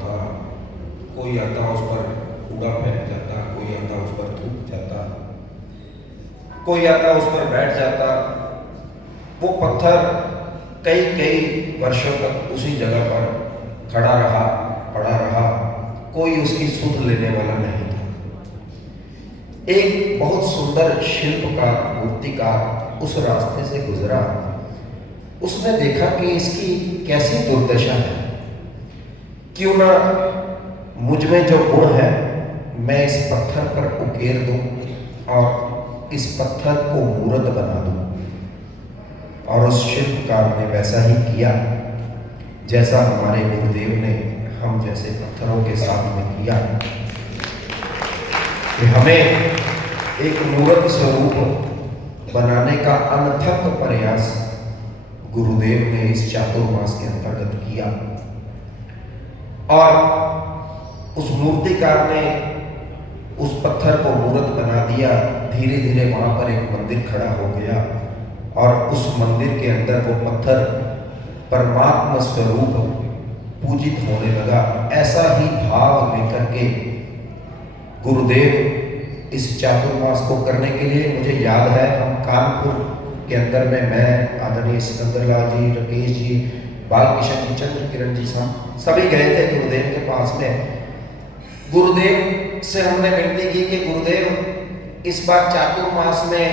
था। कोई आता उस पर कूड़ा फेंक जाता, कोई आता उस पर थूक जाता, कोई आता उस पर बैठ जाता। वो पत्थर कई कई वर्षों तक उसी जगह पर खड़ा रहा, पड़ा रहा, कोई उसकी सुध लेने वाला नहीं था। एक बहुत सुंदर शिल्पकार, मूर्तिकार उस रास्ते से गुजरा। उसने देखा कि इसकी कैसी दुर्दशा है। क्यों ना मुझ में जो गुण है मैं इस पत्थर पर उकेर दूं और इस पत्थर को मूर्त बना दूं। और उस शिल्पकार ने वैसा ही किया जैसा हमारे गुरुदेव ने हम जैसे पत्थरों के साथ में किया कि हमें एक मूर्त स्वरूप बनाने का अनथक प्रयास गुरुदेव ने इस चातुर्मास के अंतर्गत किया। और उस मूर्तिकार ने उस पत्थर को मूर्त बना दिया। धीरे धीरे वहां पर एक मंदिर खड़ा हो गया और उस मंदिर के अंदर वो पत्थर परमात्मा स्वरूप पूजित होने लगा। ऐसा ही भाव लेकर के गुरुदेव इस चातुर्मास को करने के लिए, मुझे याद है हम कानपुर के अंदर में, मैं, आदरणीय सिकंदर लाल जी, राकेश जी, बालकिशन जी, चंद्र किरण जी, सभी गए थे गुरुदेव के पास में। गुरुदेव से हमने विनती की कि गुरुदेव इस बार चातुर्मास में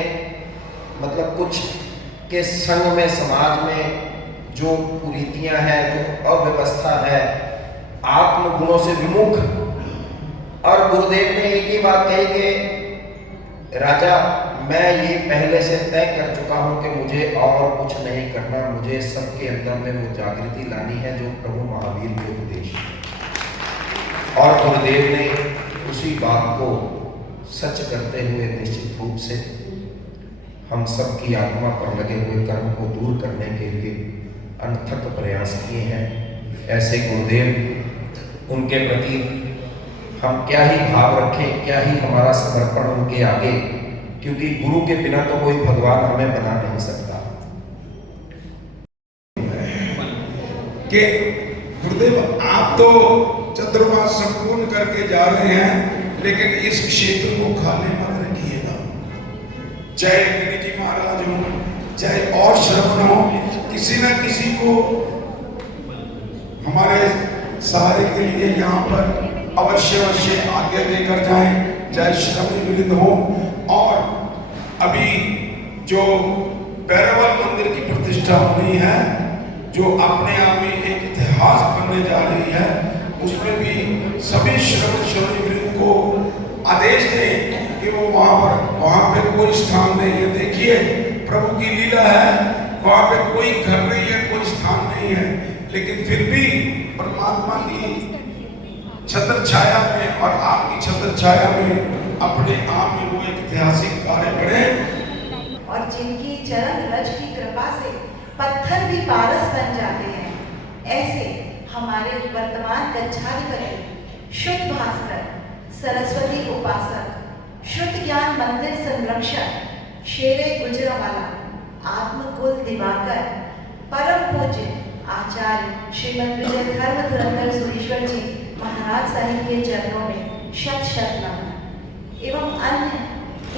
मतलब कुछ के संग में, समाज में जो कुरीतियां हैं, जो अव्यवस्था है, आत्मगुणों से विमुख। और गुरुदेव ने एक ही बात कही कि राजा, मैं ये पहले से तय कर चुका हूं कि मुझे और कुछ नहीं करना, मुझे सबके अंदर में वो जागृति लानी है जो प्रभु महावीर के उपदेश है। और गुरुदेव ने उसी बात को सच करते हुए निश्चित रूप से हम सबकी आत्मा पर लगे हुए कर्म को दूर करने के लिए अनथक प्रयास किए हैं। ऐसे गुरुदेव, उनके प्रति हम क्या ही भाव रखें, क्या ही हमारा समर्पण उनके आगे, क्योंकि गुरु के बिना तो कोई भगवान हमें बना नहीं सकता। कि गुरुदेव आप तो चतुर्मास संपूर्ण करके जा रहे हैं, लेकिन इस क्षेत्र को खाली मत रखिएगा। चाहे गिरी जी महाराज हो, चाहे और श्रवण हो, किसी न किसी को हमारे सहारे के लिए यहाँ पर अवश्य आज्ञा देकर जाएं। चाहे श्रवण वृंद हो, और अभी जो पैरावल मंदिर की प्रतिष्ठा होनी है, जो अपने आप में एक इतिहास बनने जा रही है, उसमें भी सभी श्रवण वृंद को आदेश दें कि वो वहां पे कोई स्थान नहीं है। देखिए प्रभु की लीला है, वहां पे कोई घर नहीं है, कोई स्थान नहीं है, लेकिन फिर भी परमात्मा की छत्र छाया में और आपकी छत्र छाया में अपने आप में वो एक ऐतिहासिक कार्य बढ़े। और जिनकी चरण रज की कृपा से पत्थर भी पारस बन जाते हैं, ऐसे हमारे वर्तमान गच्छाधिपति शुद्ध भास्कर, सरस्वती उपासक, शुद्ध ज्ञान मंदिर संरक्षक, शेरे गुजरावाला, आत्मकुल दिवाकर, परम पूज्य आचार्य श्रीमद विजय धर्म धुरंधर सुरेश्वर जी महाराज साहिब के चरणों में शत शत नमन। एवं अन्य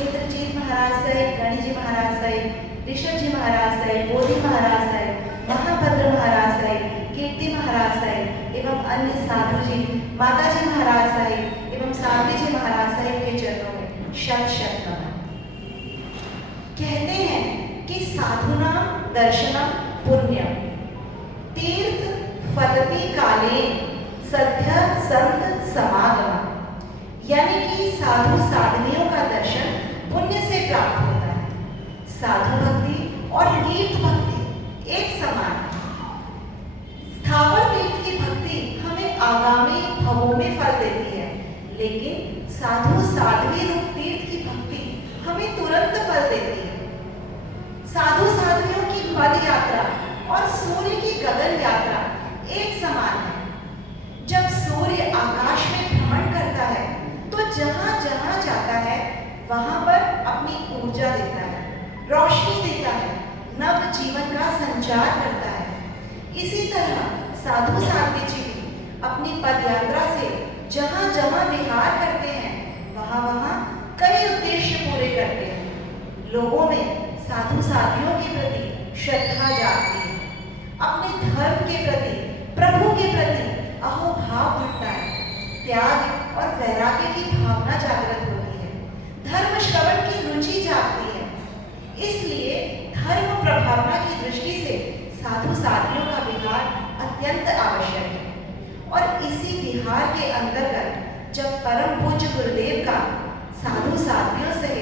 इंद्रजीत महाराज साहिब, गणि जी महाराज साहिब, ऋषभ जी महाराज साहिब, बोधि महाराज साहिब, महाभद्र महाराज साहिब, कीर्ति महाराज साहिब एवं अन्य साधु जी, माता जी महाराज साहिब एवं साध्वी जी महाराज साहिब के चरणों में शत शत नमन। कहते हैं कि साधुना दर्शनम पुण्यम, तीर्थ फलति काले सद्य संत समागम। यानी कि साधु साधनियों का दर्शन पुण्य से प्राप्त होता है। साधु भक्ति और तीर्थ भक्ति एक समान है। स्थावर तीर्थ की भक्ति हमें आगामी भवों में फल देती है, लेकिन साधु साध्वी रूप तीर्थ की भक्ति हमें तुरंत फल देती है। साधु साध्वियों की पद यात्रा और सूर्य की गगन यात्रा एक समान है। जब सूर्य आकाश में भ्रमण करता है तो जहां जहां जाता है वहां पर अपनी ऊर्जा देता है, रोशनी देता है, नव जीवन का संचार करता है। इसी तरह साधु साध्वी जी अपनी पदयात्रा से जहाँ जहाँ विहार करते हैं वहाँ वहाँ कई उद्देश्य पूरे करते हैं। लोगों में साधु साधियों के प्रति श्रद्धा जागती है, अपने धर्म के प्रति, प्रभु के प्रति अहोभाव बढ़ता है, त्याग और वैराग्य की भावना जागृत होती है, धर्म श्रवण की रुचि जागती है। इसलिए धर्म प्रभावना की दृष्टि से साधु साधियों का विहार अत्यंत आवश्यक है। और इसी विहार के अंतर्गत जब परम पूज्य गुरुदेव का साधु साधियों से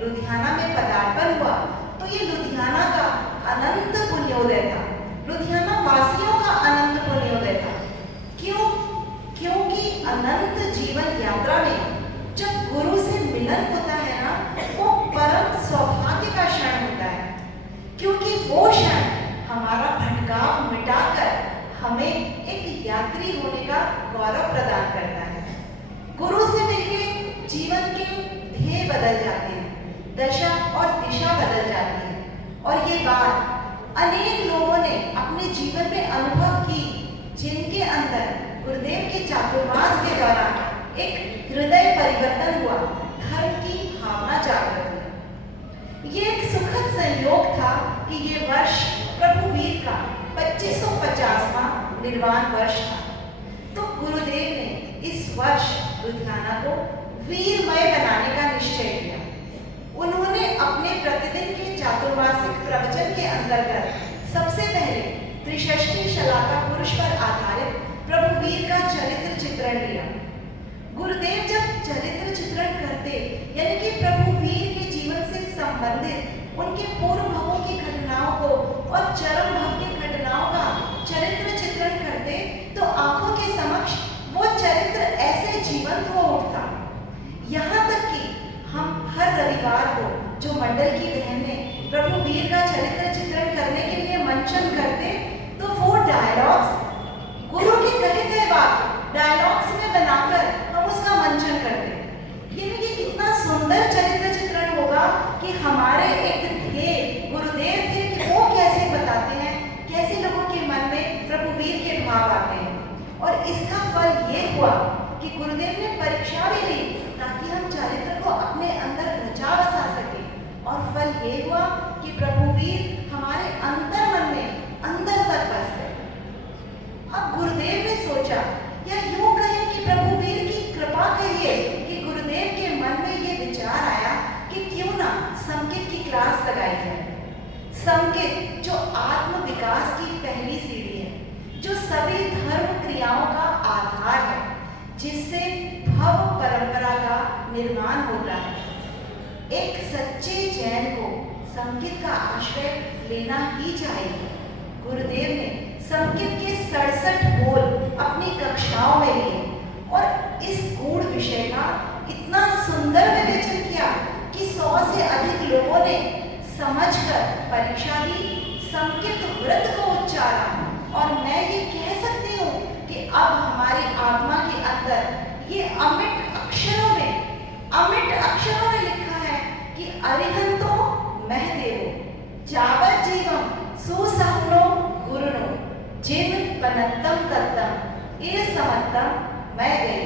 लुधियाना में पदार्पण हुआ तो ये लुधियाना का अनंत पुण्योदय था, लुधियाना वासियों का अनंत पुण्योदय था। क्यों? क्योंकि अनंत जीवन यात्रा में जब गुरु से मिलन होता है ना, वो परम सौभाग्य का क्षण होता है, क्योंकि वो क्षण हमारा भटकाव मिटाकर हमें एक यात्री होने का गौरव प्रदान करता है। गुरु से मिलकर जीवन के ध्येय बदल जाते हैं, दशा और दिशा बदल जाती है। और ये बात अनेक लोगों ने अपने जीवन में अनुभव की, जिनके अंदर गुरुदेव के चातुर्मास के दौरान एक हृदय परिवर्तन हुआ, धर्म की भावना जागृत हुई। ये एक सुखद संयोग था कि ये वर्ष प्रभु वीर का 2550वां निर्वाण वर्ष था। तो गुरुदेव ने इस वर्ष लुधियाना को वीरमय बनाने का निश्चय किया। उन्होंने अपने प्रतिदिन के चातुर्मासिक प्रवचन के अंतर्गत सबसे पहले त्रिषष्ठी शलाका पुरुष पर आधारित प्रभु वीर का चरित्र चित्रण लिया। गुरुदेव जब चरित्र चित्रण करते, यानी कि प्रभु वीर के जीवन से संबंधित उनके पूर्व भवों की घटनाओं को और चरम भव की घटनाओं का चरित्र चित्रण करते, तो आंखों के समक्ष वो चरित्र ऐसे जीवंत हो उठता। यहाँ तक कि हम हर रविवार को जो मंडल की बहनें प्रभु वीर का चरित्र चित्रण करने के लिए मंचन करते, तो वो डायलॉग्स गुरु के कहे गए बात डायलॉग्स में बनाकर हम उसका मंचन करते। यानी कि कितना सुंदर चरित्र चित्रण होगा कि हमारे एक ध्येय गुरुदेव थे कि वो कैसे बताते हैं, कैसे लोगों के मन में प्रभु वीर के भाव आते हैं। और इसका फल ये हुआ कि गुरुदेव ने परीक्षा भी ली ताकि हम चरित्र को अपने अंदर रचा बसा सके। और फल ये हुआ कि प्रभु वीर हमारे अंतर मन में अंदर तक बस गए। अब गुरुदेव ने सोचा, या यूं कहें कि प्रभु वीर की कृपा कहिए कि गुरुदेव के मन में ये विचार आया कि क्यों ना संकेत की क्लास लगाई जाए। संकेत जो आत्म विकास की पहली सीढ़ी है, जो सभी धर्म क्रियाओं का आधार है, जिससे भव परंपरा का निर्माण होता है। एक सच्चे जैन को संकेत का आश्रय लेना ही चाहिए। गुरुदेव ने संकेत के 67 बोल अपनी कक्षाओं में लिए और इस गूढ़ विषय का इतना सुंदर विवेचन किया कि 100 से अधिक लोगों ने समझकर परीक्षा दी, संकेत व्रत को उच्चारा। और मैं ये कह सकती हूँ कि अब हमारी आत्मा के अंदर ये अमिट अक्षरों में लिखा है कि अरिहंतो महदेवो जावत जीवम सुसहनो गुरुनो जिन पनत्तम तत्तम इर समत्तम मैं गई।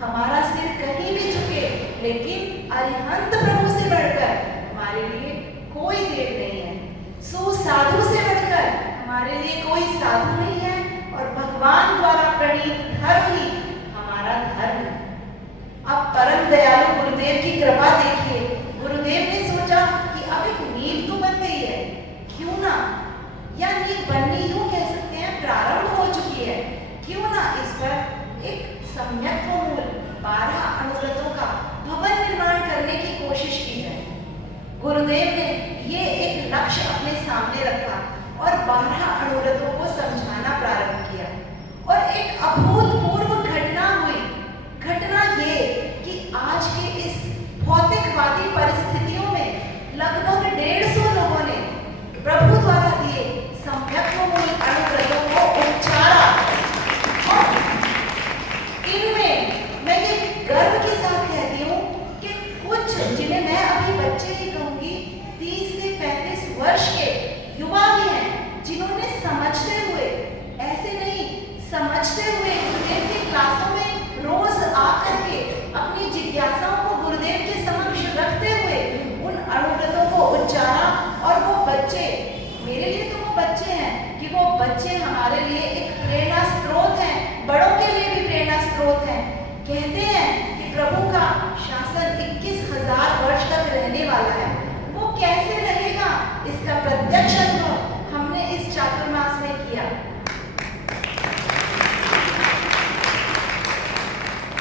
हमारा सिर कहीं भी झुके, लेकिन अरिहंत प्रभु से बढ़कर हमारे लिए कोई देव नहीं है, सुसाधु से बढ़कर हमारे लिए कोई साधु नहीं है, और भगवान द्वारा प्रणीत धर्म ही हमारा धर्म है। अब परम दयालु गुरुदेव की कृपा देखिए। गुरुदेव ने सोचा कि अब एक नींव तो बन गई है, क्यों ना, या नींव बननी यूं कह सकते हैं प्रारंभ हो चुकी है, क्यों ना इस पर एक सम्यक मूल 12 अनुव्रतों का भवन निर्माण करने की कोशिश की जाए। गुरुदेव ने ये एक लक्ष्य अपने सामने रखा और 12 अनुव्रतों को समझाना प्रारंभ किया। और एक अभूतपूर्व घटना हुई। घटना ये कि आज के इस भौतिकवादी परिस्थितियों में लगभग 150 लोगों ने प्रभु द्वारा दिए सम्यक मूल अनुव्रतों को उच्चारा। और इनमें मैं ये गर्व के साथ कहती हूँ कि कुछ, जिन्हें मैं अभी बच्चे ही कहूँगी, 30 से 35 वर्ष के युवा भी हैं, जिन्होंने समझते हुए, ऐसे नहीं समझते हुए स्रोत हैं। कहते हैं कि प्रभु का शासन 21,000 वर्ष तक रहने वाला है। वो कैसे रहेगा, इसका प्रत्यक्ष अनुभव हमने इस चातुर्मास में किया।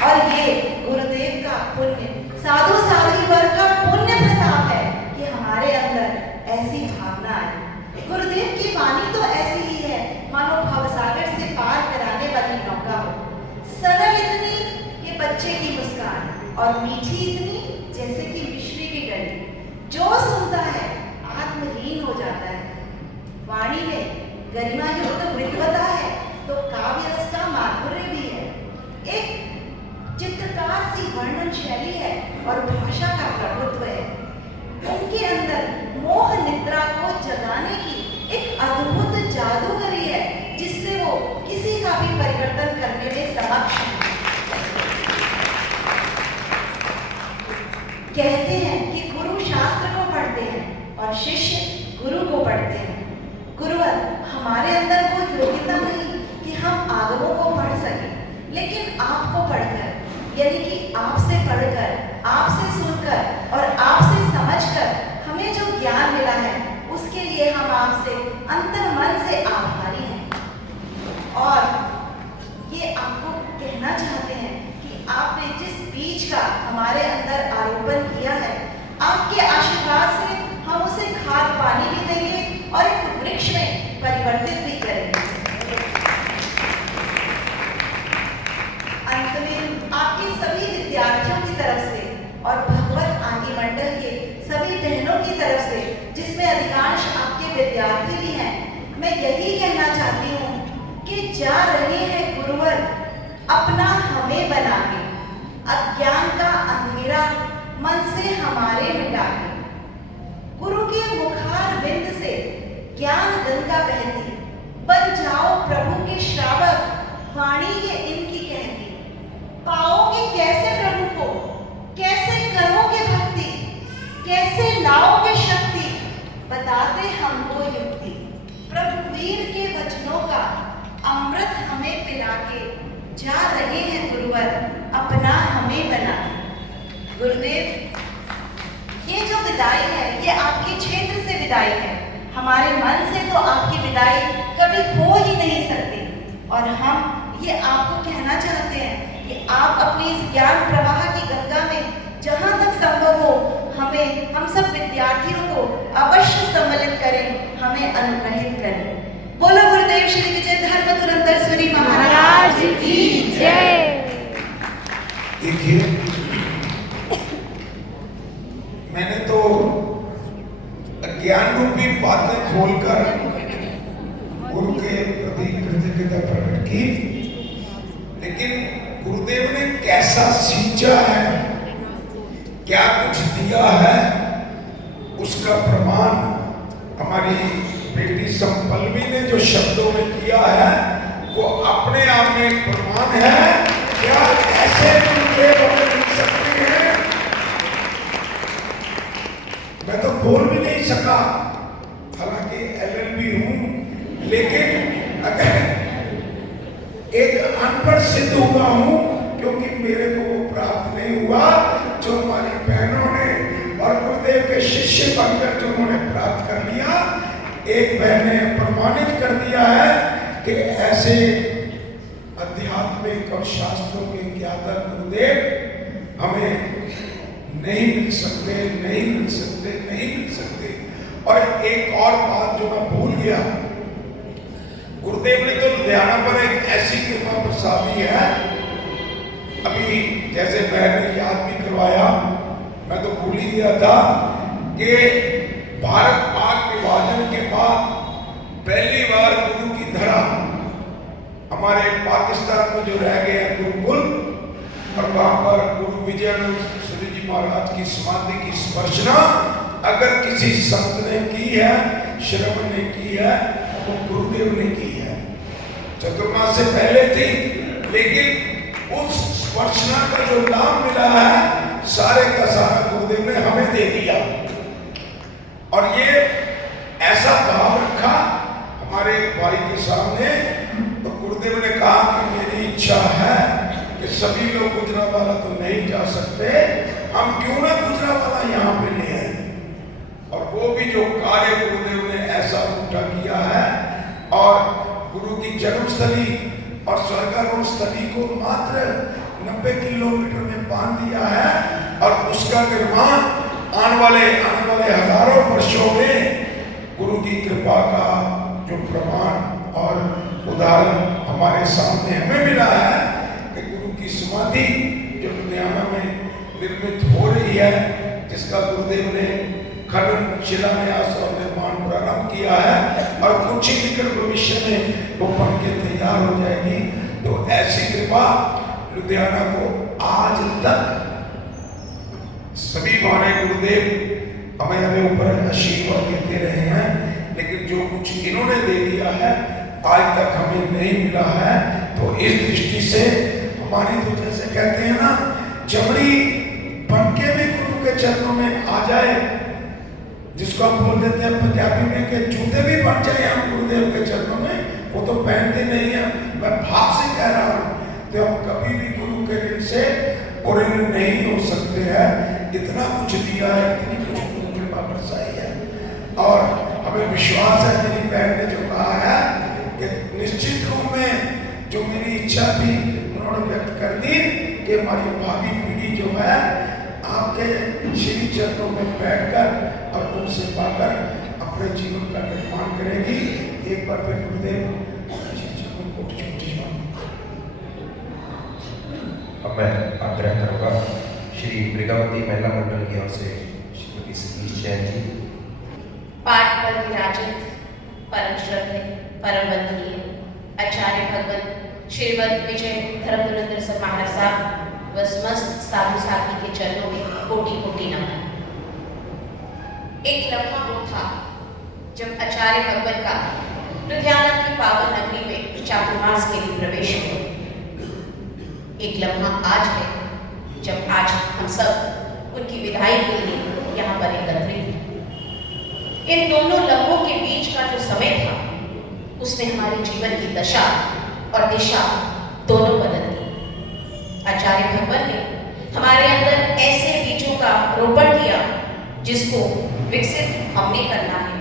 और ये गुरुदेव का पुण्य, साधु साध्वी वर्ग का पुण्य प्रताप है कि हमारे अंदर ऐसी भावना आई। गुरुदेव की वाणी तो ऐसी ही है मानो भवसागर से पार कराने वाली नौका हो। सरल इतनी कि बच्चे की मुस्कान और मीठी इतनी जैसे कि मिश्री की डली। जो सुनता है आत्मलीन हो जाता है। वाणी में गरिमा युक्त विद्वता है तो काव्य रस का माधुर्य भी है। एक चित्रकार सी वर्णन शैली है और भाषा का प्रभुत्व है। उनके अंदर मोह निद्रा को जगाने की एक अद्भुत जादूगरी है जिससे वो किसी का भी परिवर्तन करने में समक्ष है। कहते हैं कि गुरु शास्त्र को पढ़ते हैं और शिष्य गुरु को पढ़ते हैं। गुरुवर, हमारे अंदर वो योग्यता नहीं कि हम आगमों को पढ़ सकें, लेकिन आपको पढ़कर, यानी कि आपसे पढ़कर, आपसे सुनकर और आपसे समझकर हमें जो ज्ञान मिला है उसके लिए हम आपसे अंतर्मन से आभारी हैं। और ये आपको कहना चाहते हैं कि आपने जिस बीज का हमारे अंदर आरोपण किया है, आपके आशीर्वाद से हम उसे खाद पानी भी देंगे और एक वृक्ष में परिवर्तित भी करेंगे। अंत में आपके सभी विद्यार्थियों की तरफ से और भगवत आदि मंडल के सभी बहनों की तरफ से, जिसमें अधिकांश आपके विद्यार्थी भी हैं, मैं यही कहना चाहती हूँ कि जा रहे हैं गुरुवर अपना हमें बना के, अज्ञान का अंधेरा मन से हमारे मिटा के। गुरु के मुखार बिंद से ज्ञान गंगा बहती, बन जाओ प्रभु के श्रावक, वाणी ये इनकी कहती। पाओगे कैसे प्रभु को, कैसे करोगे भक्ति, कैसे लाओगे शक्ति, बताते हमको युक्ति। प्रभु वीर के वचनों का अमृत हमें पिला के, जा रहे हैं गुरुवर अपना हमें बना। गुरुदेव, ये जो विदाई है ये आपके क्षेत्र से विदाई है। हमारे मन से तो आपकी विदाई कभी हो ही नहीं सकती। और हम ये आपको कहना चाहते हैं कि आप अपनी इस ज्ञान प्रवाह की गंगा में जहाँ तक संभव हो हमें, हम सब विद्यार्थियों को अवश्य सम्मिलित करें, हमें अनुग्रहित करें। बोलो गुरुदेव श्री विजय धर्म धुरंधर महाराज की जय। देखिए, मैंने तो ज्ञान रूपी बातें खोलकर गुरु के प्रति कृतज्ञता प्रकट की, लेकिन गुरुदेव ने कैसा सींचा है, क्या कुछ दिया है, उसका प्रमाण हमारी बेटी संपल्लवी ने जो शब्दों में किया है वो अपने आप में प्रमाण है। क्या ऐसे गुरुदेव हमें मिल सकते हैं? मैं तो बोल भी नहीं सका, हालांकि LLB हूं, लेकिन अगर एक अनपढ़ सिद्ध हुआ हूं, क्योंकि मेरे को वो प्राप्त नहीं हुआ जो हमारी बहनों ने और गुरुदेव के शिष्य बनकर जो उन्होंने प्राप्त कर लिया। एक बहन ने प्रमाणित कर दिया है कि ऐसे आध्यात्मिक और शास्त्रों के ज्ञाता गुरुदेव हमें नहीं मिल सकते, नहीं मिल सकते, नहीं मिल सकते। और एक और बात जो मैं भूल गया, गुरुदेव ने तो लुधियाना पर एक ऐसी कृपा बरसाती है, अभी जैसे बहन ने याद भी करवाया, मैं तो भूल ही गया था कि भारत पाक विभाजन के बाद पहली बार गुरु की धरा हमारे पाकिस्तान में जो रह गए गुरुकुल, और वहां पर गुरु विजयानंद सूर्य जी महाराज की समाधि की स्पर्शना अगर किसी संत ने की है, श्रवण ने की है, वो गुरुदेव ने की है। चतुर्मास से पहले थी, लेकिन उस स्पर्शना का जो नाम मिला है सारे का सारा गुरुदेव ने हमें दे दिया। और ये ऐसा भाव रखा हमारे भाई के सामने, तो गुरुदेव ने कहा कि मेरी इच्छा है कि सभी लोग गुजरावाला तो नहीं जा सकते, हम क्यों ना गुजरावाला यहाँ पे ले आए। और वो भी जो कार्य गुरुदेव ने ऐसा उठा किया है और गुरु की जन्मस्थली और स्वर्गारोहण स्थली को मात्र 90 किलोमीटर में बांध दिया है और उसका निर्माण आने वाले हजारों वर्षों में गुरु की कृपा का जो प्रमाण और उदाहरण हमारे सामने हमें मिला है कि गुरु की समाधि जो लुधियाना में निर्मित हो रही है, जिसका गुरुदेव ने खनन शिलान्यास और निर्माण प्रारंभ किया है और कुछ ही निकट भविष्य में वो बन के तैयार हो जाएगी। तो ऐसी कृपा लुधियाना को आज तक सभी हमारे गुरुदेव हमारे ऊपर आशीर्वाद देते रहे हैं, लेकिन जो कुछ इन्होंने दे दिया है आज तक हमें नहीं मिला है। तो इस दृष्टि से हमारी तो जैसे कहते हैं ना, चमड़ी बनके भी गुरु के चरणों में आ जाए, जिसको हम बोल देते हैं पंजाबी में कि जूते भी बन जाए हम गुरुदेव के चरणों में, वो तो पहनते नहीं है, मैं भाव से कह रहा हूँ, तो हम कभी भी गुरु के दिल से ऋणी नहीं हो सकते हैं। इतना कुछ दिया है, इतनी कुछ गुरु कृपा बरसाई है और हमें विश्वास है, मेरी बहन ने जो कहा है कि निश्चित रूप में जो मेरी इच्छा थी उन्होंने व्यक्त कर दी कि हमारी भावी पीढ़ी जो है आपके श्री चरणों में बैठकर और उनसे पाकर अपने जीवन का निर्माण करेगी। एक बार फिर गुरुदेव अब मैं आग्रह करूँगा श्री मृगावती महिला मंडल की ओर से श्रीमती सतीश जैन जी। पाठ पर विराजित परम श्रद्धेय परम वंदनीय आचार्य भगवत श्रीमद विजय धर्म धुरंधर सर महाराज साहब व समस्त साधु साथी के चरणों में कोटि कोटि नमन। एक लम्हा वो था जब आचार्य भगवत का लुधियाना की पावन नगरी में चातुर्मास के लिए प्रवेश हुआ। एक लम्हा आज है जब आज हम सब उनकी विदाई के लिए यहाँ पर एकत्रित हैं। इन दोनों लम्हों के बीच का जो समय था उसने हमारे जीवन की दशा और दिशा दोनों बदल दी। आचार्य भगवान ने हमारे अंदर ऐसे बीजों का रोपण किया जिसको विकसित हमने करना है।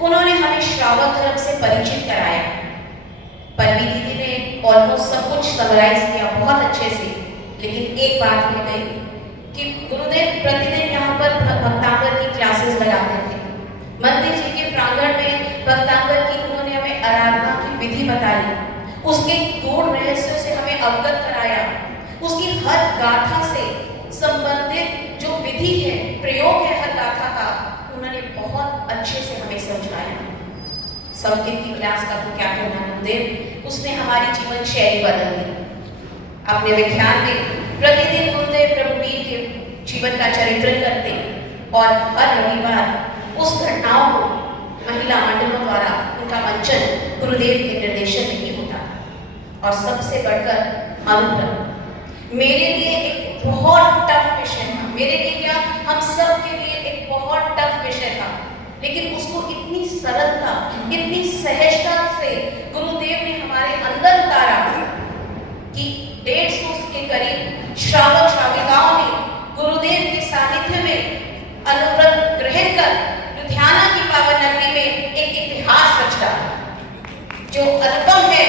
उन्होंने हमें श्रावक धर्म से परिचित कराया। पल्लवी दीदी ने ऑलमोस्ट सब कुछ समराइज किया बहुत अच्छे से, लेकिन एक बात रह गई कि गुरुदेव प्रतिदिन यहाँ पर भक्तांबर की क्लासेस लगाते थे। मंदिर जी के प्रांगण में भक्तांबर की उन्होंने हमें आराधना की विधि बताई, उसके गूढ़ रहस्यों से हमें अवगत कराया, उसकी हर गाथा से संबंधित जो विधि है, प्रयोग है हर गाथा का, उन्होंने बहुत अच्छे से हमें समझाया। संगीत की क्लास का तो क्या कहना गुरुदेव, उसने हमारी जीवन शैली बदल दी। अपने व्याख्यान में प्रतिदिन गुरुदेव प्रभुवीर के जीवन का चरित्रण करते और हर रविवार उस घटनाओं को महिला मंडलों द्वारा उनका मंचन गुरुदेव के निर्देशन में ही होता था। और सबसे बढ़कर अनुक्रम मेरे लिए एक बहुत टफ विषय था। मेरे लिए क्या, हम सब के लिए एक बहुत टफ विषय था, लेकिन उसको इतनी सरलता, इतनी सहजता से गुरुदेव ने हमारे अंदर उतारा कि 150 के करीब श्रावक श्राविकाओं ने गुरुदेव के सानिध्य में अनुव्रत ग्रहण कर लुधियाना की पावन नगरी में एक इतिहास रच डाला जो अनुपम है,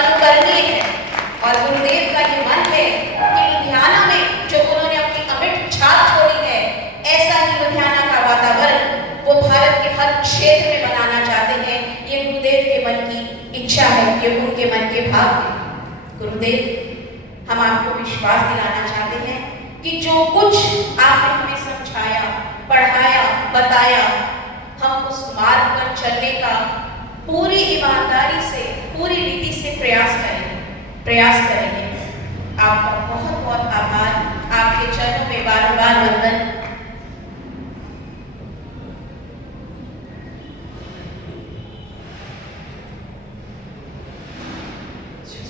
अनुकरणीय है। और गुरुदेव का ये मन है कि लुधियाना में जो उन्होंने अपनी अमिट छाप छोड़ी है, ऐसा ही लुधियाना का वातावरण वो भारत के हर क्षेत्र में बनाना चाहते हैं। ये गुरुदेव के मन की इच्छा है, ये उनके मन के भाव है। गुरुदेव, हम आपको विश्वास दिलाना चाहते हैं कि जो कुछ आपने हमें समझाया, पढ़ाया, बताया, हम उस मार्ग पर चलने का पूरी ईमानदारी से, पूरी रीति से प्रयास करेंगे। आपका बहुत बहुत आभार, आपके चरणों में बार-बार वंदन।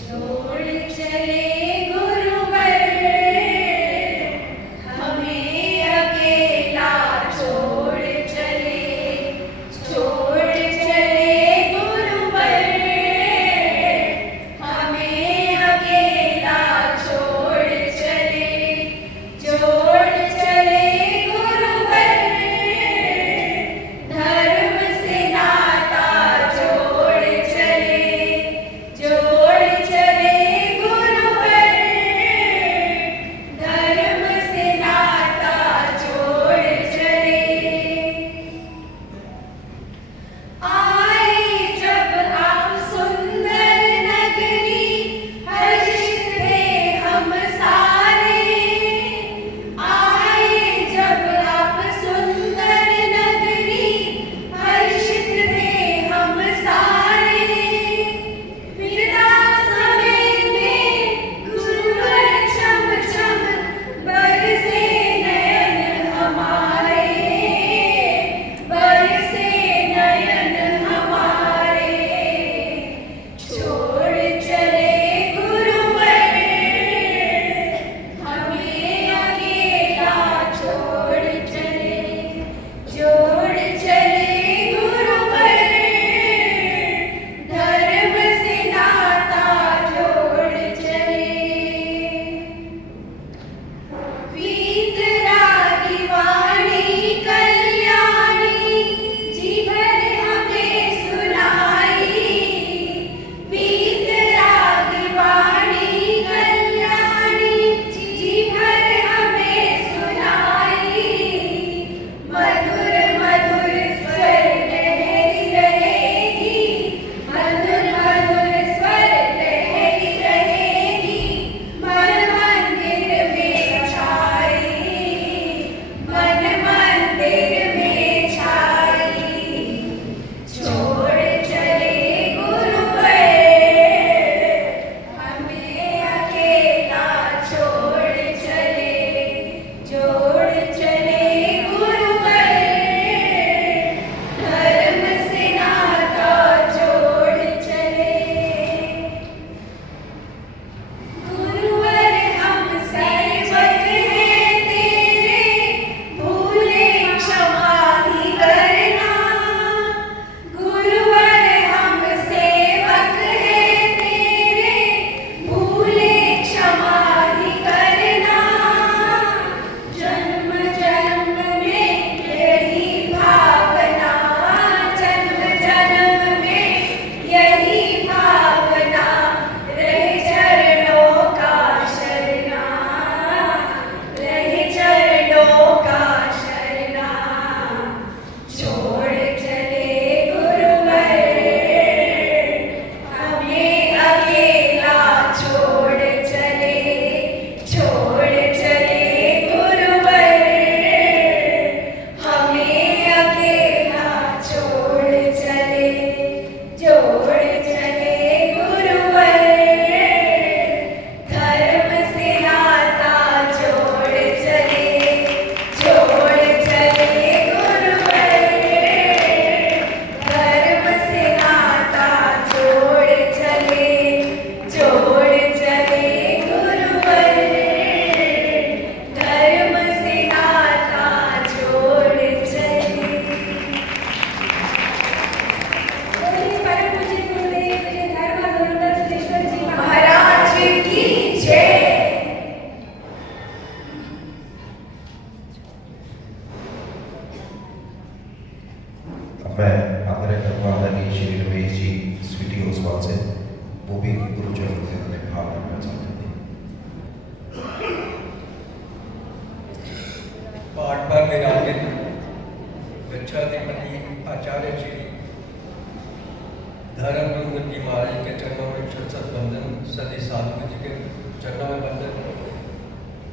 छोड़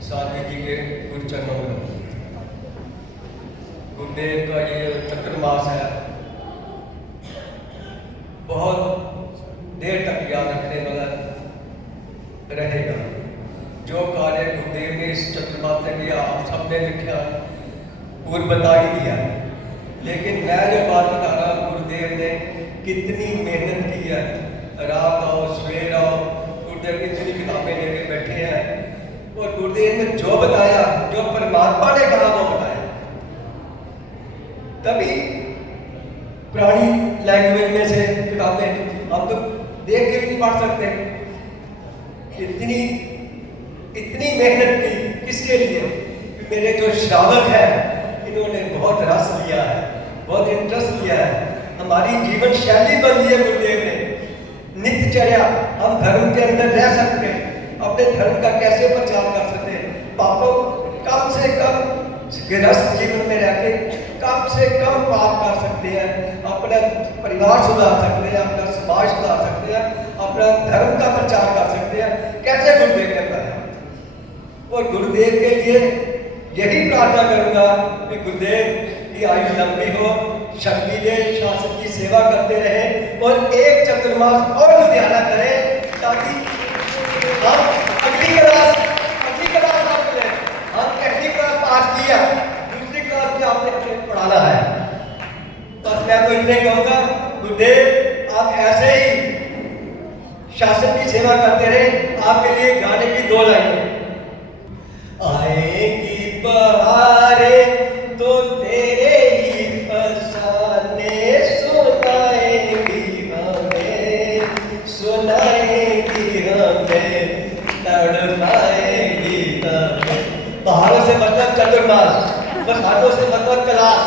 साधु जी के गुरु चरणों में। गुरुदेव का ये चतुर्मास है, बहुत देर तक याद रखने वाला रहेगा। जो कार्य गुरुदेव ने इस चतुर्मास में किया आप सबने लिखा पूर्व बता ही दिया, लेकिन मैं जो बात बता रहा हूँ, गुरुदेव ने कितनी मेहनत की है। रात आओ सवेर आओ, गुरुदेव कितनी किताबें लेके बैठे हैं और गुरुदेव ने जो बताया, जो परमात्मा ने कहा वो बताया। तभी पुरानी लैंग्वेज में से किताबें हम तो देख के भी नहीं पढ़ सकते। इतनी मेहनत की किसके लिए? मेरे जो श्रावक हैं इन्होंने बहुत रस लिया है, बहुत इंटरेस्ट लिया है। हमारी जीवन शैली बन ली है गुरुदेव ने। नित्यचर्या, हम धर्म के अंदर रह सकते हैं, अपने धर्म का कैसे प्रचार कर सकते हैं। पापों कम से कम गृहस्थ जीवन में रह के कम से कम पाप कर सकते हैं, अपना परिवार सुधार सकते हैं, अपना समाज सुधार सकते हैं, अपना धर्म का प्रचार कर सकते हैं। कैसे गुरुदेव ने बताया। और गुरुदेव के लिए यही प्रार्थना करूंगा कि गुरुदेव की आयु लंबी हो, शक्ति दे, शासन की सेवा करते रहे और एक चतुर्मास और लुधियाना करें, ताकि हम अगली क्लास आप करें। हम पहली क्लास पास किया, दूसरी क्लास में आपने हमें पढ़ाना है। बस मैं तो इतने कहूँगा, गुरुदेव आप ऐसे ही शासन की सेवा करते रहे। आपके लिए गाने की 2 लाइनें। आएगी बहारें तो तेरे ही फसाने सुनाएगी हमें, तड़पाएगी हमें। पहाड़ों से मतलब चतुर्मास, फसानों से मतलब क्लास।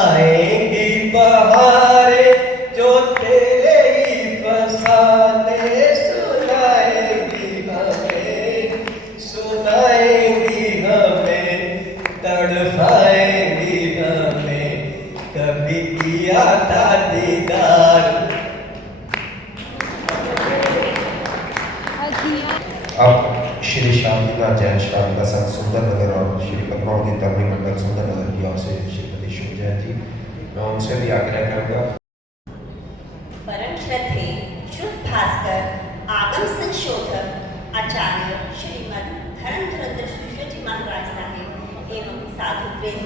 आएंगी बहारें जो तेरे ही फसाने सुनाएगी हमें, तड़पाएगी हमें। कभी किया था दीदार। अब श्री शांतिदा जैन शांतिदा संघ सुंदरनगर और श्री पद्मावती धार्मिक मंडल सुंदरनगर की ओर से श्रीमती शिव जैन जी, मैं उनसे भी आग्रह करूंगा। परम श्रद्धे शुद्ध भास्कर आगम संशोधक आचार्य श्रीमद धर्मधुरंधर शिशुजी महाराज साहिब एवं साधु वृंद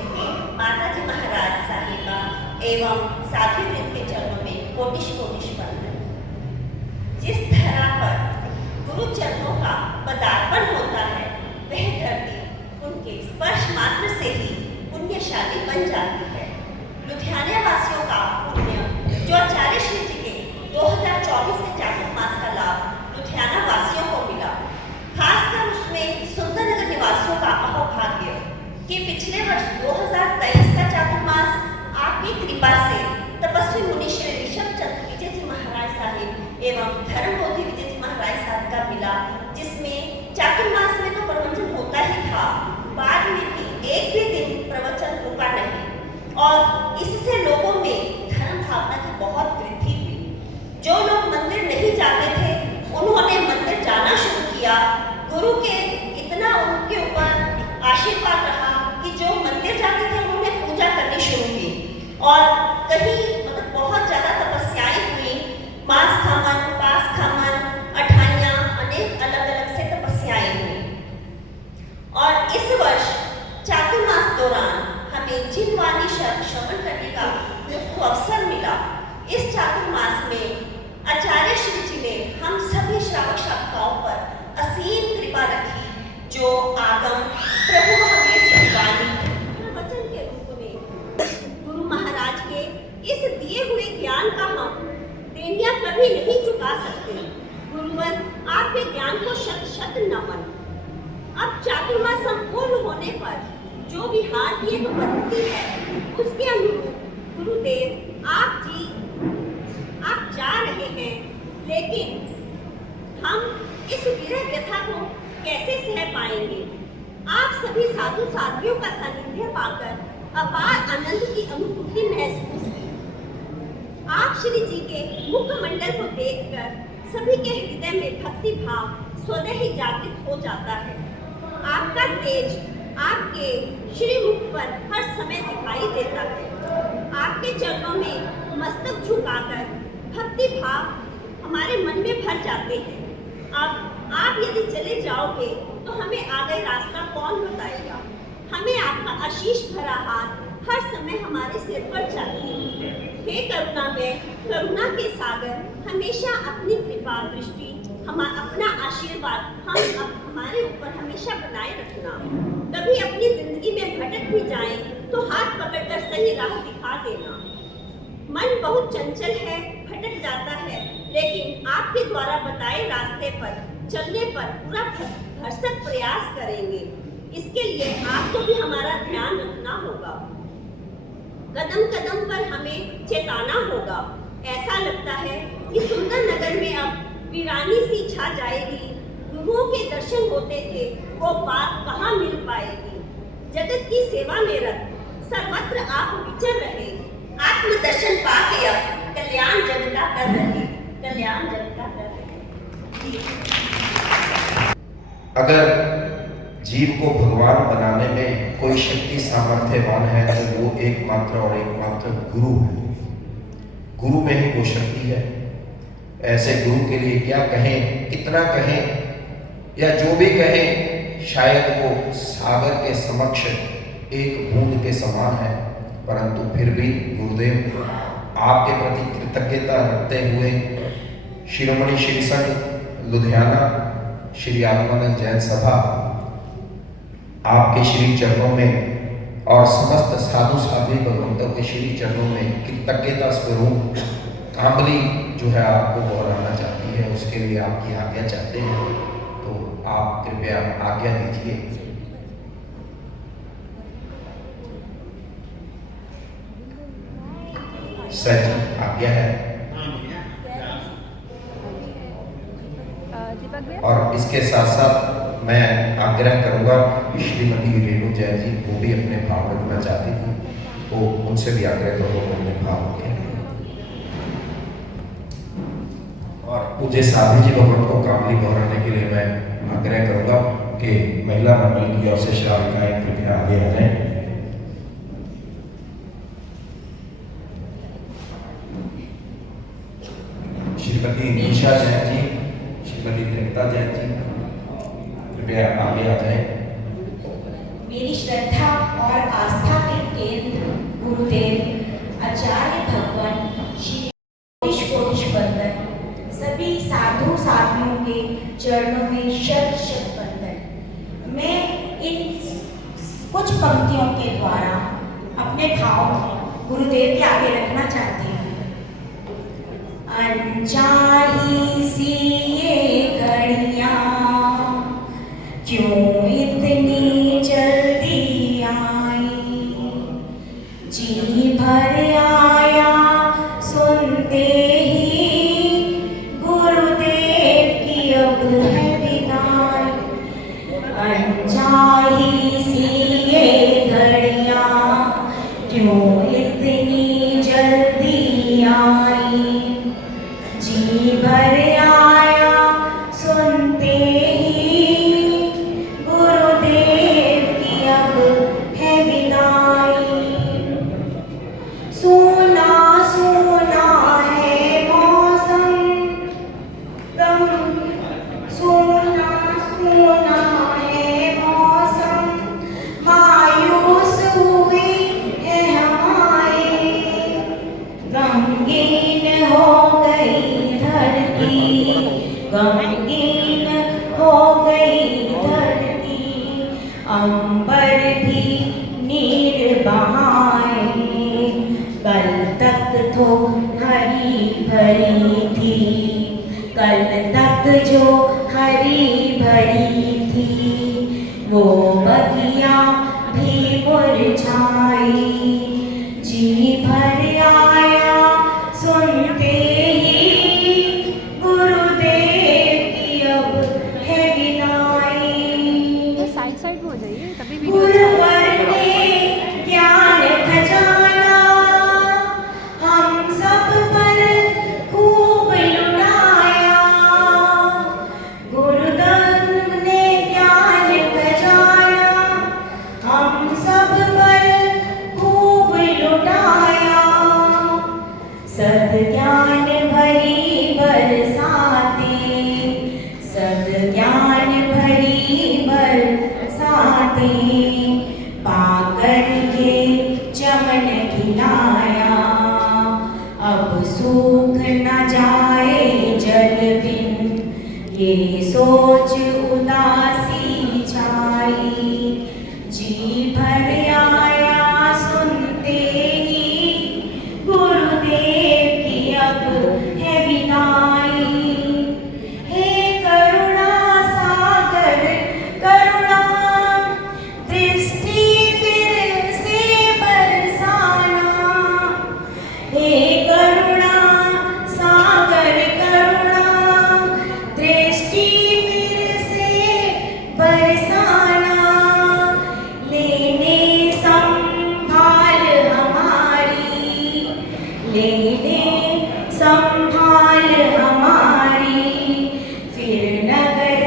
माता जी महाराज साहिबा एवं साधु वृंद के चरणों में कोटिश कोटिश वंदन। जिस धरा पर गुरु चरणों का पदार्पण होता है, वह धरती उनके स्पर्श मात्र से ही पुण्यशाली बन जाती है। लुधियाना वासियों का पुण्य जो आचार्य श्री जी के 2024 के चातुर्मास का लाभ लुधियाना वासियों को मिला, खासकर उसमें सुंदरनगर निवासियों का अहोभाग्य कि पिछले वर्ष 2023 का चातुर्मास आपकी कृपा से तपस्वी मुनि श्री ऋषभ चंद्र विजय जी महाराज साहिब एवं धर्मबोधि विजय जी महाराज साहब का मिला, जिसमें चातुर्मास में तो प्रवचन होता ही था, बाद में भी एक भी दिन प्रवचन रुका नहीं और इससे लोगों में धर्म भावना की बहुत वृद्धि हुई। जो लोग मंदिर नहीं जाते थे उन्होंने मंदिर जाना शुरू किया। गुरु के इतना उनके ऊपर आशीर्वाद रहा कि जो मंदिर जाते थे उन्होंने पूजा करनी शुरू की और कहीं मतलब बहुत ज्यादा तपस्याएं हुई। मास खमन, पास खमन, अठाइयाँ, अनेक अलग अलग से तपस्याएं हुई। और इस वर्ष चातुर्मास दौरान हमें जिन वाणी श्रवण करने का जो अवसर मिला, इस चातुर्मास में आचार्य श्री जी ने हम सभी श्रावक श्राविकाओं पर असीम कृपा रखी, जो आगम प्रभु महावीर जी की वाणी प्रवचन के रूप में गुरु महाराज के इस दिए हुए ज्ञान का हम देनिया कभी नहीं चुका सकते। गुरुवर, आपके ज्ञान को शत शत नमन। अब चातुर्मास संपूर्ण होने पर जो विहार की एक पद्धति है, उसके अनुरूप गुरुदेव आप जा रहे हैं, लेकिन हम इस विरह व्यथा को कैसे सह पाएंगे? आप सभी साधु साध्वियों का सानिध्य पाकर अपार आनंद की अनुभूति महसूस की। आप श्री जी के मुखमंडल को देखकर सभी के हृदय में भक्ति भाव स्वतः ही जागृत हो जाता है। आपका तेज आपके श्रीमुख पर हर समय दिखाई देता है। आपके चरणों में मस्तक झुकाकर भक्ति भाव हमारे मन में भर जाते हैं। अब आप यदि चले जाओगे तो हमें आगे रास्ता कौन बताएगा? हमें आपका आशीष भरा हाथ हर समय हमारे सिर पर चाहिए। हे करुणा में करुणा के सागर, हमेशा अपनी कृपा दृष्टि अपना आशीर्वाद हमारे ऊपर हमेशा बनाए रखना। कभी अपनी जिंदगी में भटक भी जाएं तो हाथ पकड़कर सही राह दिखा देना। मन बहुत चंचल है, भटक जाता है, लेकिन आपके द्वारा बताए रास्ते पर चलने पर पूरा भरसक प्रयास करेंगे। इसके लिए आपको भी हमारा ध्यान रखना होगा। कदम कदम पर हमें चेताना होगा। ऐसा लगता है कि सुंदर नगर में अब वीरानी सी छा जाएगी। गुरुओं के दर्शन होते थे, वो बात कहाँ मिल पाएगी। जगत की सेवा में रत सर्वत्र आप विचर रहे। आत्मदर्शन पाके अब कल्याण जग का कर रहे, कल्याण जग का कर रहे। अगर जीव को भगवान बनाने में कोई शक्ति सामर्थ्यवान है तो वो एकमात्र और एकमात्र गुरु है। गुरु में ही वो शक्ति है। ऐसे गुरु के लिए क्या कहें, कितना कहें, या जो भी कहें शायद वो सागर के समक्ष एक बूंद के समान है। परंतु फिर भी गुरुदेव आपके प्रति कृतज्ञता रखते हुए शिरोमणि श्री संघ लुधियाना श्री आत्मानंद जैन सभा आपके श्री चरणों में और समस्त साधु साध्वी भगवंतों के श्री चरणों में कृतज्ञता स्वरूप कांबली जो है आपको दोहराना चाहती है। उसके लिए आपकी आज्ञा चाहते हैं, तो आप कृपया आज्ञा दीजिए। सच आज्ञा है। और इसके साथ साथ मैं आग्रह करूंगा श्रीमती रेणु जैन जी वो भी अपने भाव रखना चाहती थी, तो उनसे भी आग्रह करूंगा अपने भाव रखें। और पूज्य साधु जी भगवान को कामली दोहराने के लिए मैं आग्रह करूंगा कि महिला मंडल की ओर से श्राविकाएं कृपया आगे आ जाएं। श्रीमती निशा जैन जी, श्रीमती प्रेमता जैन जी कृपया आगे आ जाएं। मेरी श्रद्धा और आस्था के केंद्र गुरुदेव आचार्य भगवान श्री कोटिश वंदन। सभी साधु साधियों के चरणों में शत शत वंदन। मैं इन कुछ पंक्तियों के द्वारा अपने भाव गुरुदेव के आगे रखना चाहती हूँ। अनचाही सी ये घड़ियाँ क्यों इतनी जल्दी आई, जी भर आया सुनते ही गुरुदेव की अब है विदाई। अनचाही सी ये घड़ियाँ क्यों इतनी जल्दी आई, जी भर आया सुनते ही गुरुदेव की अब है विदाई। सोना सोना है मौसम गम, सोना सोना है मौसम, मायूस हुई है हमारे, गमगीन हो गई धरती, गमगीन हो गई धरती, अंबर भी नीर बहाए, कल तक तो हरी भरी थी, कल तक जो हरी भरी थी, वो बगिया भी मुरझाई, जी भर आया सुनते ही गुरुदेव की अब है विदाई। साइड साइड में हो जाइए तभी बातें पाकर ये चमन खिलाया। अब सूख न जाए जल बिन ये सोच उदासी छाई। जी भर आया सुनते ही गुरुदेव की अब है विदाई। हे करुणा सागर करुणा दृष्टि फिर से बरसाना। हे करुणा सागर करुणा दृष्टि फिर से बरसाना। लेने संभाल हमारी, लेने संभाल हमारी, फिर नगर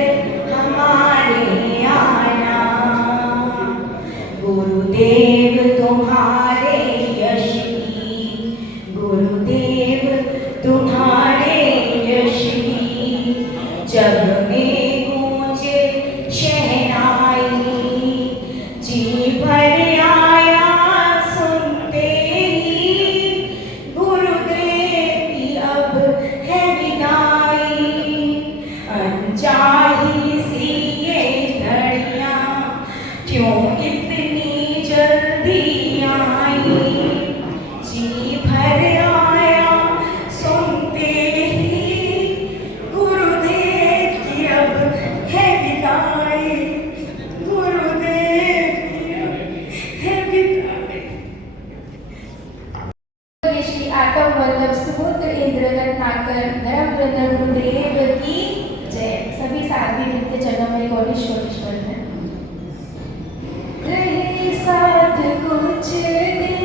हमारे आना। गुरुदेव तुम्हारे यश की, गुरुदेव तुम्हारे यश की, जग में गूंजे शहनाई। जी भर आया सुनते ही गुरुदेव की अब है विदाई। अनचाही सी ये घड़ियां क्यों इतनी जल्दी आई। जी भर आया सुनते ही गुरुदेव की अब है विदाई। गुरुदेव की अब है विदाई। श्री आटम वल्लभ सुपुत्र इंद्र रत्नाकर धर्मरत्न गुरुदेव की जय। सभी साध्वी नित्य चरणों में कोटिश कोटिश वंदन। रहे साथ कुछ दिन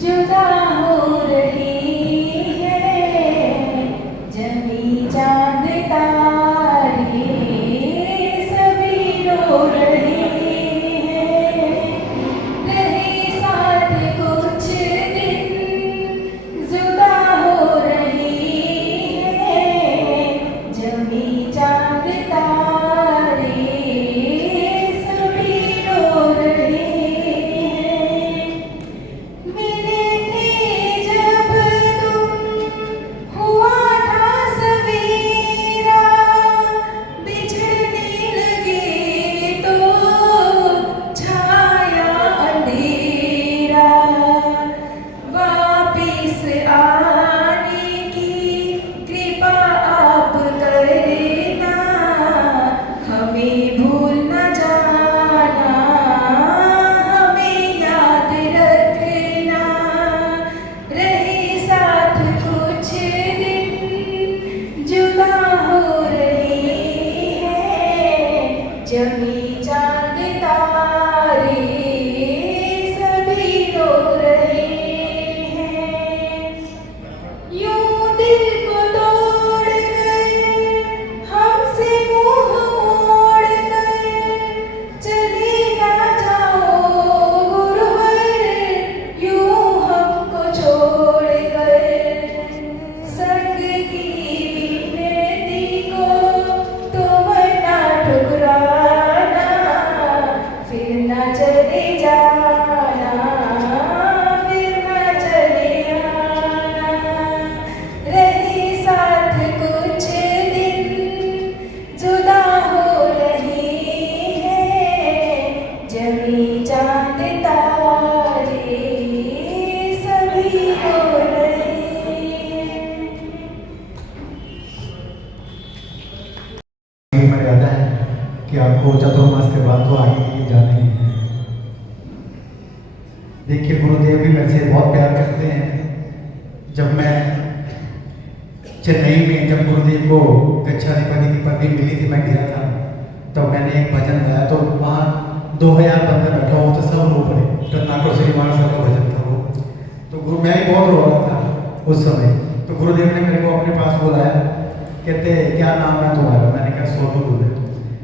जुदा हो रही है, जमी चांद तारे सभी रो रहे हैं। रहे साथ कुछ दिन जुदा हो रही है, जमी चांद तारे सभी रो रहे हैं। मिले थे जब तुम हुआ था सवेरा, बिछड़ने लगे तो छाया अंधेरा। वापिस आने की कृपा आप करना, हमें भूल न जाना, हमें याद रखना। रहे साथ कुछ दिन जुदा हो रही है, जमी चांद तारे सभी रो रहे हैं। यूं दिल को तोड़ कर हमसे मुंह मोड़ कर चले ना जाओ गुरुवर, यूं हमको छोड़ कर। संग की विनती को तुम ना ठुकराना, फिर ना चले जाना, फिर ना चले आना। रहे साथ कुछ दिन जुदा हो रही है, जमी चांद तारे सभी हो रहे हैं। ये मर्यादा है कि आपको चतुर्मास के बाद तो आगे के लिए जाना ही है। देखिए गुरुदेव भी मेरे से बहुत प्यार करते हैं। जब मैं चेन्नई में जब गुरुदेव को गच्छाधिपति की पदवी मिली थी, मैं गया था, तो मैंने एक भजन गाया, तो वहाँ 2000 बंदे बैठा हो तो सब रो पड़े। रत्नाकर श्री महाराज साहब का भजन था वो। तो गुरु मैं भी बहुत रो रहा था उस समय। तो गुरुदेव ने मेरे को अपने पास बुलाया, कहते क्या नाम है तुम्हारा? मैंने कहा सोनू गुरुदेव।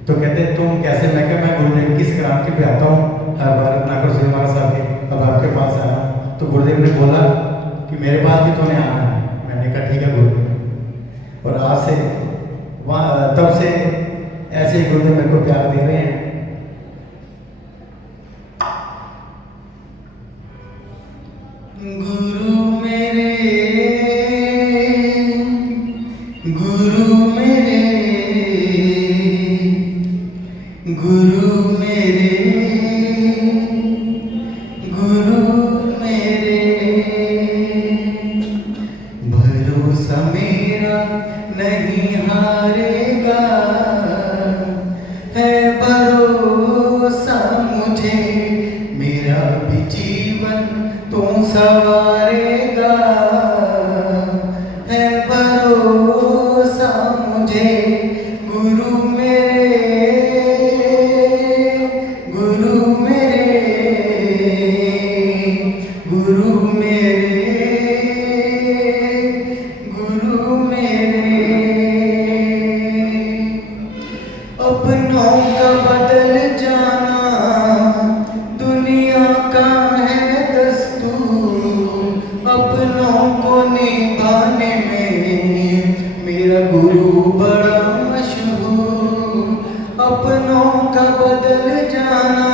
तो कहते तुम कैसे? मैं कहा मैं गुरुदेव की सक्रांति पे आता हूँ हर बार रत्नाकर श्री महाराज साहब के, अब आपके पास आया। तो गुरुदेव ने बोला कि मेरे पास भी तुम्हें आना है। मैंने कहा ठीक है गुरुदेव। और आज से वहाँ तब से ऐसे ही गुरुदेव मेरे को प्यार दे रहे हैं। गुरु मेरे, गुरु मेरे, गुरु मेरे, गुरु मेरे, भरोसा मेरा नहीं हारेगा, है भरोसा मुझे, मेरा भी जीवन तू सवारेगा, है भरोसा मुझे, गुरु मेरे, गुरु मेरे, गुरु मेरे, गुरु मेरे। अपनों का बदल जाना दुनिया का है दस्तूर, अपनों को निभाने में मेरा गुरु बड़ा मशहूर, अपनों का बदल जाना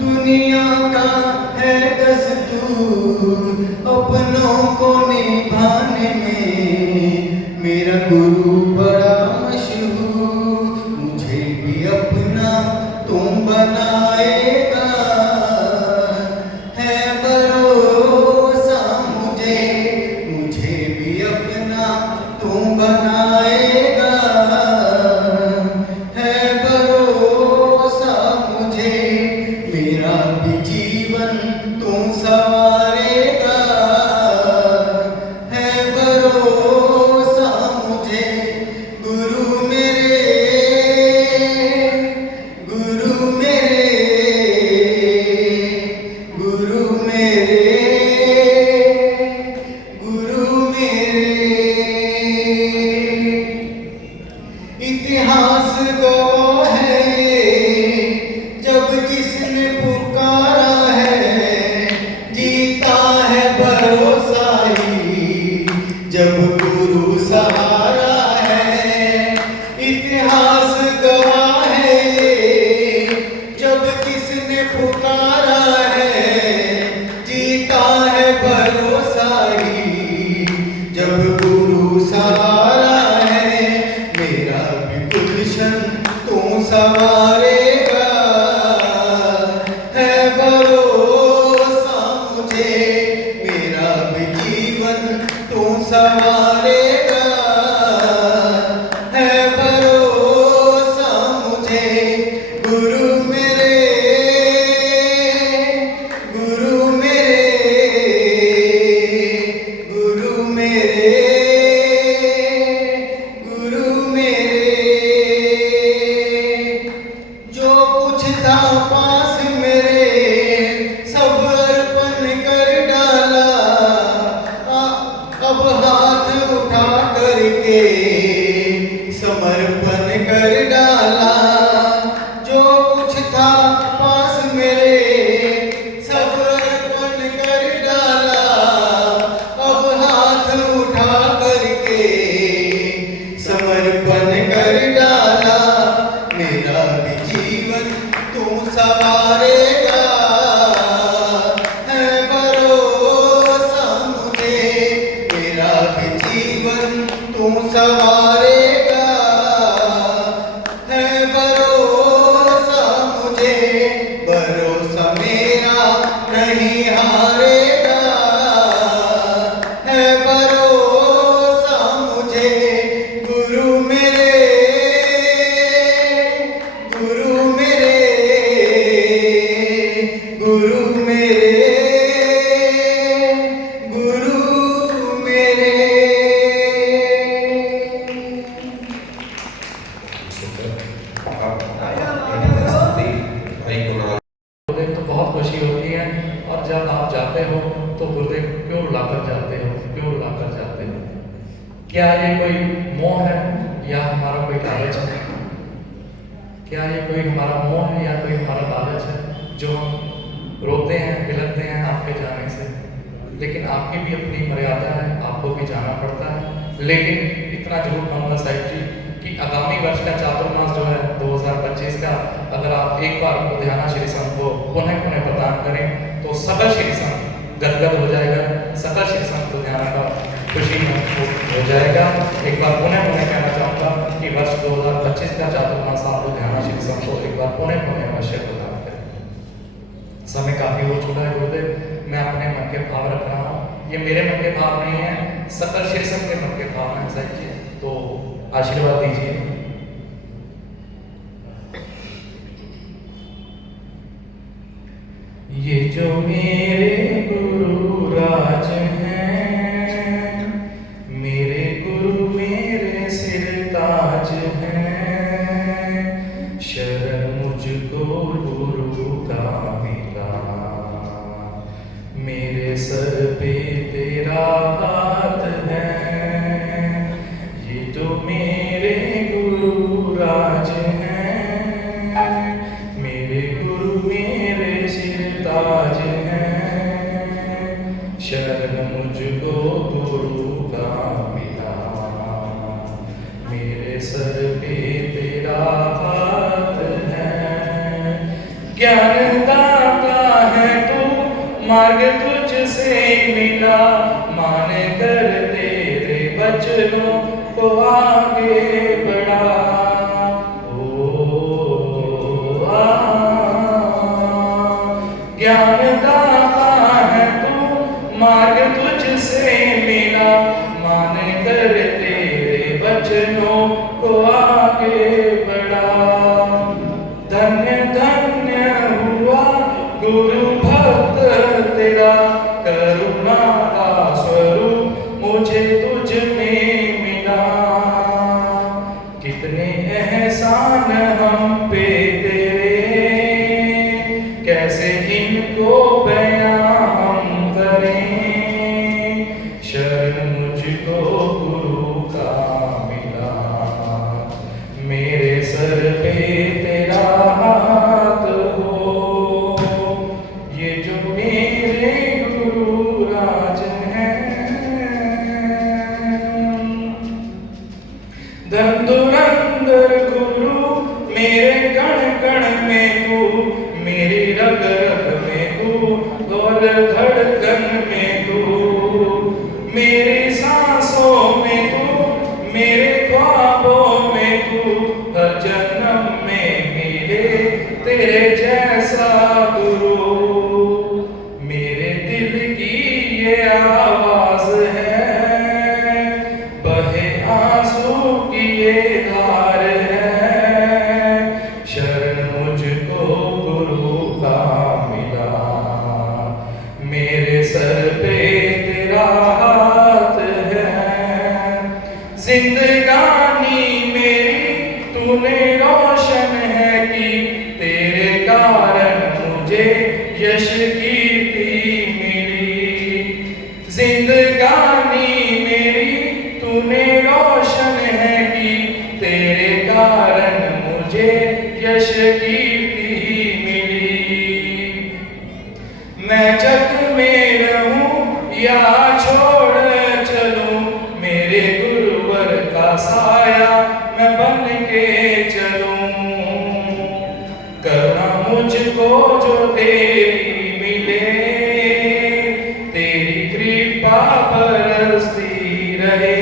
दुनिया का है दस्तूर, अपनों को निभाने में मेरा गुरु बड़ा मशहूर, मुझे भी अपना तुम बनाएगा, है भरोसा मुझे, मुझे भी अपना तुम बनाएगा, है भरोसा मुझे, मेरा भी जीवन तुम सवारेगा, है भरोसा मुझे, गुरु मेरे, गुरु मेरे, गुरु मेरे, गुरु मेरे। इतिहास गवाह है जब जिसने पुकारा है, जीता है भरोसा ही जब गुरु सहारा है, इतिहास गवाह है जब किसने पुकारा है, जीता है भरोसा ही जब गुरु सहारा है, मेरा भी गुलशन तू सवारेगा, है भरोसा मुझे, मेरा भी जीवन तू सवारेगा, है भरोसा मुझे, गुरु मेरे, गुरु मेरे, गुरु मेरे, गुरु मेरे। जो कुछ था पास मेरे सब अर्पण कर डाला, अब हाथ उठा करके समर्पण कर डाला, जो कुछ था पास मेरे सब अर्पण कर डाला, अब हाथ उठा करके समर्पण कर डाला, मेरा भी जीवन तू सवारेगा, है भरोसा मुझे, मेरा भी जीवन तू सवारेगा, है भरोसा मुझे, भरोसा मेरा नहीं हारेगा, है भरोसा मुझे, गुरु मेरे, गुरु मेरे, गुरु मेरे, गुरु मेरे। गुरुदेव तो बहुत खुशी होती है, और जब आप जाते हो तो गुरुदेव क्यों रुलाकर जाते हो, क्यों रुलाकर जाते हो? क्या ये कोई मोह है या हमारा कोई लालच है? क्या ये कोई हमारा मोह है या कोई हमारा लालच है जो हम रोते हैं, बिलखते हैं आपके जाने से? लेकिन आपकी भी अपनी मर्यादा है, आपको भी जाना पड़ता है। लेकिन इतना जरूर कहूँगा साहिब जी कि आगामी वर्ष का चातुर्मास जो है 2025 का, अगर आप एक बार लुधियाना श्री संघ को पुनः प्रदान करें तो सकल श्री संघ गदगद हो जाएगा, सकल शिव संत ध्यान का खुशी हो जाएगा। एक बार पुनः कहना चाहूँगा कि वर्ष 2025 का चातुर्मास आप ध्यान शिव संत को एक बार पुनः अवश्य प्रदान करें। समय काफी हो चुका है गुरुदेव, मैं अपने मन के भाव रख रहा हूँ, ये मेरे मन के भाव नहीं है, सकल शिव संत के मन के भाव हैं सही जी, तो आशीर्वाद दीजिए। ये जो मेरे गुरु राज हैं, मेरे गुरु मेरे सिर ताज हैं, शरण मुझको गुरु का मिला, मेरे सर पे तेरा हाथ है। ये जो मेरे गुरु राज हैं, मेरे गुरु मेरे सिर ताज हैं, शरण मुझको गुरु का मिला, मेरे सर पे तेरा हाथ है। ज्ञान दाता है तू, मार्ग तुझसे मिला, मान कर तेरे वचनों को आगे बढ़ा। ज्ञान दाता है तू, मार्ग तुझसे मिला, मान कर तेरे वचनों को आगे बढ़ा। धन्य धन्य हुआ गुरु भक्त तेरा, करुणा का स्वरूप मुझे तुझ में मिला। कितने एहसान हम पे तेरे, कैसे इनको बयां हम करें, शरण मुझको गुरु का मिला, मेरे सर पे तेरा हाथ हो। ये जो मेरे गुरु राज हैं, धन धुरंधर गुरु मेरे कण कण में तू, मेरी रग रग में तू, और धड़कन में तू, मेरी सांसों में तू, मेरे ख्वाबों में तू, हर जन्म में मिले तेरे जैसा गुरु। मेरे दिल की ये आवाज है, बहे आंसू की ये धार है, शरण मुझको गुरु का मिला, मेरे सर पे तेरा हाथ है। जिंदगानी मेरी तूने रोशन है की, तेरे कारण मुझे यश कीर्ति मिली। जिंदगानी मेरी तूने रोशन है की, तेरे कारण मुझे यश कीर्ति मिली। मैं जग में रहूं या छोड़ चलूं, मेरे गुरुवर का साया मैं बन के चलूं। करुणा मुझको जो तेरी मिले, तेरी कृपा बरसती रहे,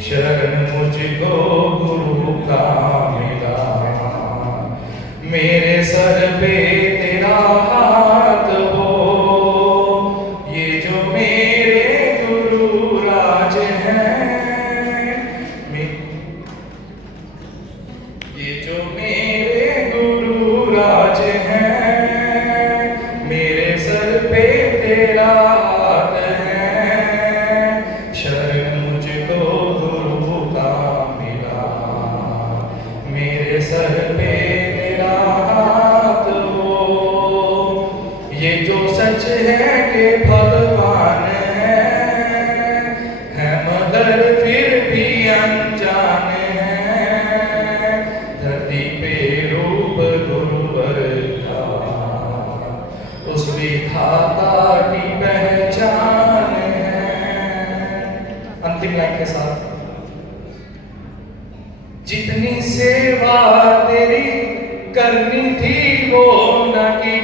शरण मुझको गुरु का मिला, मेरे सर पे तेरा हाथ हो। ये जो मेरे गुरु राज हैं, ये जो मेरे गुरु राज हैं, मेरे सर पे तेरा हाथ है, शरण मुझको गुरु का मिला, मेरे सर पे तेरा हाथ हो। ये जो सच है कि भगवान है मगर फिर भी अनजान है, धरती पे रूप गुरुवर का, उस विधाता की पहचान है। अंतिम लाइन के साथ, जितनी सेवा तेरी करनी थी वो न की,